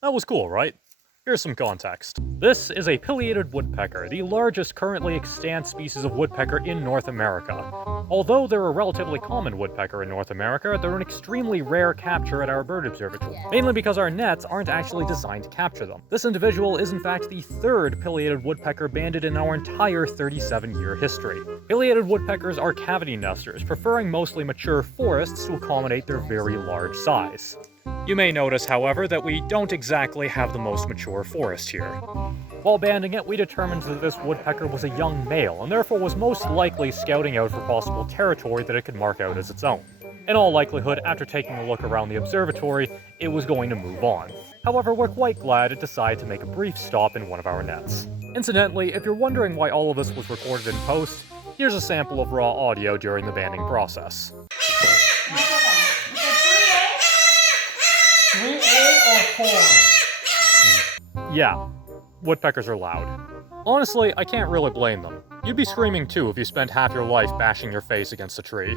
That was cool, right? Here's some context. This is a pileated woodpecker, the largest currently extant species of woodpecker in North America. Although they're a relatively common woodpecker in North America, they're an extremely rare capture at our bird observatory, mainly because our nets aren't actually designed to capture them. This individual is in fact the third pileated woodpecker banded in our entire 37-year history. Pileated woodpeckers are cavity nesters, preferring mostly mature forests to accommodate their very large size. You may notice, however, that we don't exactly have the most mature forest here. While banding it, we determined that this woodpecker was a young male, and therefore was most likely scouting out for possible territory that it could mark out as its own. In all likelihood, after taking a look around the observatory, it was going to move on. However, we're quite glad it decided to make a brief stop in one of our nets. Incidentally, if you're wondering why all of this was recorded in post, here's a sample of raw audio during the banding process. 3A or 4? Yeah, woodpeckers are loud. Honestly, I can't really blame them. You'd be screaming too if you spent half your life bashing your face against a tree.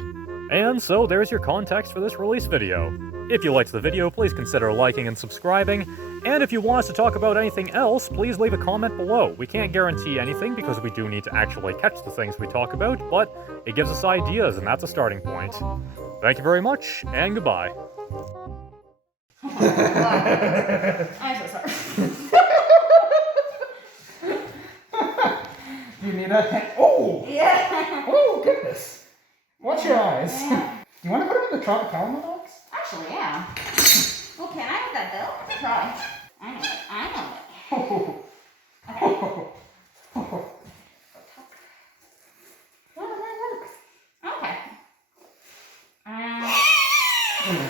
And so there's your context for this release video. If you liked the video, please consider liking and subscribing, and if you want us to talk about anything else, please leave a comment below. We can't guarantee anything because we do need to actually catch the things we talk about, but it gives us ideas and that's a starting point. Thank you very much, and goodbye. I'm so sorry. You need a... Oh! Yeah. Oh, goodness. Watch your eyes. Yeah. You want to put them in the trunk column box? Actually, yeah. Well, can I have that bill? Let me try. I know it. I know it. Oh. Okay. Oh. Well, it might work. Okay.